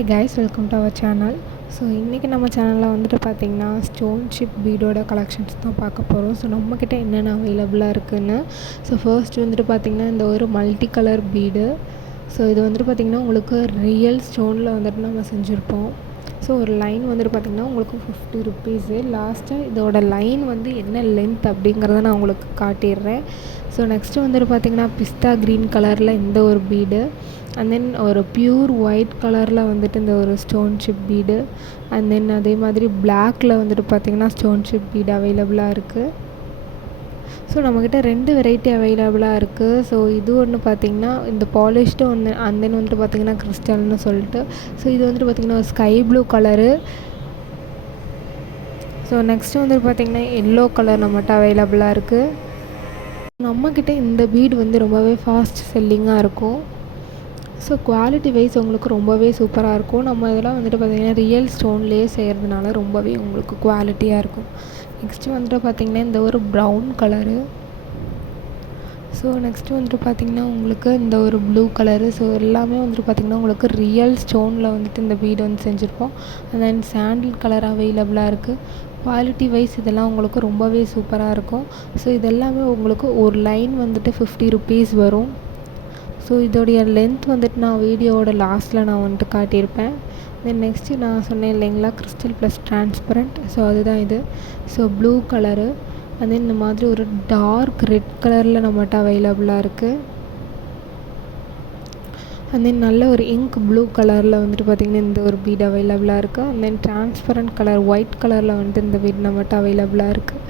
Hi guys, welcome to our channel. So இன்றைக்கி நம்ம சேனலில் வந்துட்டு பார்த்திங்கன்னா ஸ்டோன் ஷிப் பீடோட கலெக்ஷன்ஸ் தான் பார்க்க போகிறோம். ஸோ நம்மக்கிட்ட என்னென்ன அவைலபிளாக இருக்குதுன்னு. ஸோ ஃபர்ஸ்ட் வந்துட்டு பார்த்திங்கன்னா இந்த ஒரு மல்டி கலர் பீடு. ஸோ இது வந்துட்டு பார்த்திங்கன்னா உங்களுக்கு ரியல் ஸ்டோனில் வந்துட்டு நம்ம செஞ்சுருப்போம். ஸோ ஒரு லைன் வந்துட்டு பார்த்திங்கன்னா உங்களுக்கு 50 ருப்பீஸு. லாஸ்ட்டாக இதோட லைன் வந்து என்ன லென்த் அப்படிங்கிறத நான் உங்களுக்கு காட்டிடுறேன். ஸோ நெக்ஸ்ட்டு வந்துட்டு பார்த்திங்கன்னா பிஸ்தா க்ரீன் கலரில் இந்த ஒரு பீடு, அண்ட் தென் ஒரு ப்யூர் ஒயிட் கலரில் வந்துட்டு இந்த ஒரு stone ship bead, and then அதே மாதிரி பிளாக்கில் வந்துட்டு பார்த்திங்கன்னா ஸ்டோன் ஷிப் பீடு அவைலபிளாக இருக்குது. ஸோ நம்மக்கிட்ட 2 வெரைட்டி அவைலபிளாக இருக்குது. ஸோ இது ஒன்று பார்த்திங்கன்னா இந்த பாலிஷ்டு ஒன்று, அண்ட் தென் வந்துட்டு பார்த்திங்கன்னா கிறிஸ்டல்னு சொல்லிட்டு. ஸோ இது வந்துட்டு பார்த்திங்கன்னா ஒரு sky blue colour. So next வந்துட்டு பார்த்திங்கன்னா எல்லோ கலர் நம்மகிட்ட அவைலபிளாக இருக்குது. நம்மக்கிட்ட இந்த பீடு வந்து ரொம்பவே ஃபாஸ்ட் செல்லிங்காக இருக்கும். ஸோ குவாலிட்டி வைஸ் உங்களுக்கு ரொம்பவே சூப்பராக இருக்கும். நம்ம இதெல்லாம் வந்துட்டு பார்த்திங்கன்னா ரியல் ஸ்டோன்லேயே செய்கிறதுனால ரொம்பவே உங்களுக்கு குவாலிட்டியாக இருக்கும். நெக்ஸ்ட்டு வந்துட்டு பார்த்திங்கன்னா இந்த ஒரு ப்ரௌன் கலரு. ஸோ நெக்ஸ்ட்டு வந்துட்டு பார்த்திங்கன்னா உங்களுக்கு இந்த ஒரு ப்ளூ கலரு. ஸோ எல்லாமே வந்துட்டு பார்த்திங்கன்னா உங்களுக்கு ரியல் ஸ்டோனில் வந்துட்டு இந்த பீடு வந்து செஞ்சுருப்போம். அண்ட் தென் சாண்டில் கலர் அவைலபிளாக இருக்குது. குவாலிட்டி வைஸ் இதெல்லாம் உங்களுக்கு ரொம்பவே சூப்பராக இருக்கும். ஸோ இதெல்லாமே உங்களுக்கு ஒரு லைன் வந்துட்டு 50 ருப்பீஸ் வரும். ஸோ இதோடைய லென்த் வந்துட்டு நான் வீடியோவோட லாஸ்ட்டில் நான் வந்துட்டு காட்டியிருப்பேன். தென் நெக்ஸ்ட்டு நான் சொன்னேன் இல்லைங்களா, கிறிஸ்டல் ப்ளஸ் டிரான்ஸ்பரண்ட். ஸோ அதுதான் இது. So blue colour, and then இந்த மாதிரி ஒரு டார்க் ரெட் கலரில் நம்மகிட்ட அவைலபிளாக இருக்குது. அண்ட் தென் நல்ல ஒரு இங்க் ப்ளூ கலரில் வந்துட்டு பார்த்திங்கன்னா இந்த ஒரு பீட் அவைலபிளாக இருக்குது. And then transparent colour white கலரில் வந்துட்டு இந்த பீட் நம்மகிட்ட அவைலபிளாக இருக்குது.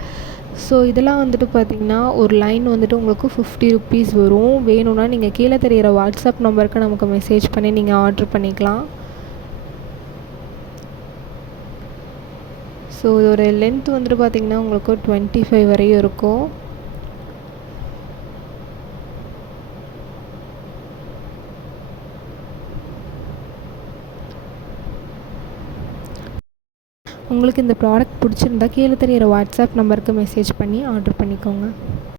ஸோ இதெல்லாம் வந்துட்டு பார்த்திங்கன்னா ஒரு லைன் வந்துட்டு உங்களுக்கு 50 ருப்பீஸ் வரும். வேணும்னா நீங்கள் கீழே தெரிகிற வாட்ஸ்அப் நம்பருக்கு நமக்கு மெசேஜ் பண்ணி நீங்கள் ஆர்டர் பண்ணிக்கலாம். ஸோ இதோட லென்த் வந்துட்டு பார்த்திங்கன்னா உங்களுக்கு 25 வரையும் இருக்கும். உங்களுக்கு இந்த ப்ராடக்ட் பிடிச்சிருந்தா கீழே தெரிகிற வாட்ஸ்அப் நம்பருக்கு மெசேஜ் பண்ணி ஆர்டர் பண்ணிக்கோங்க.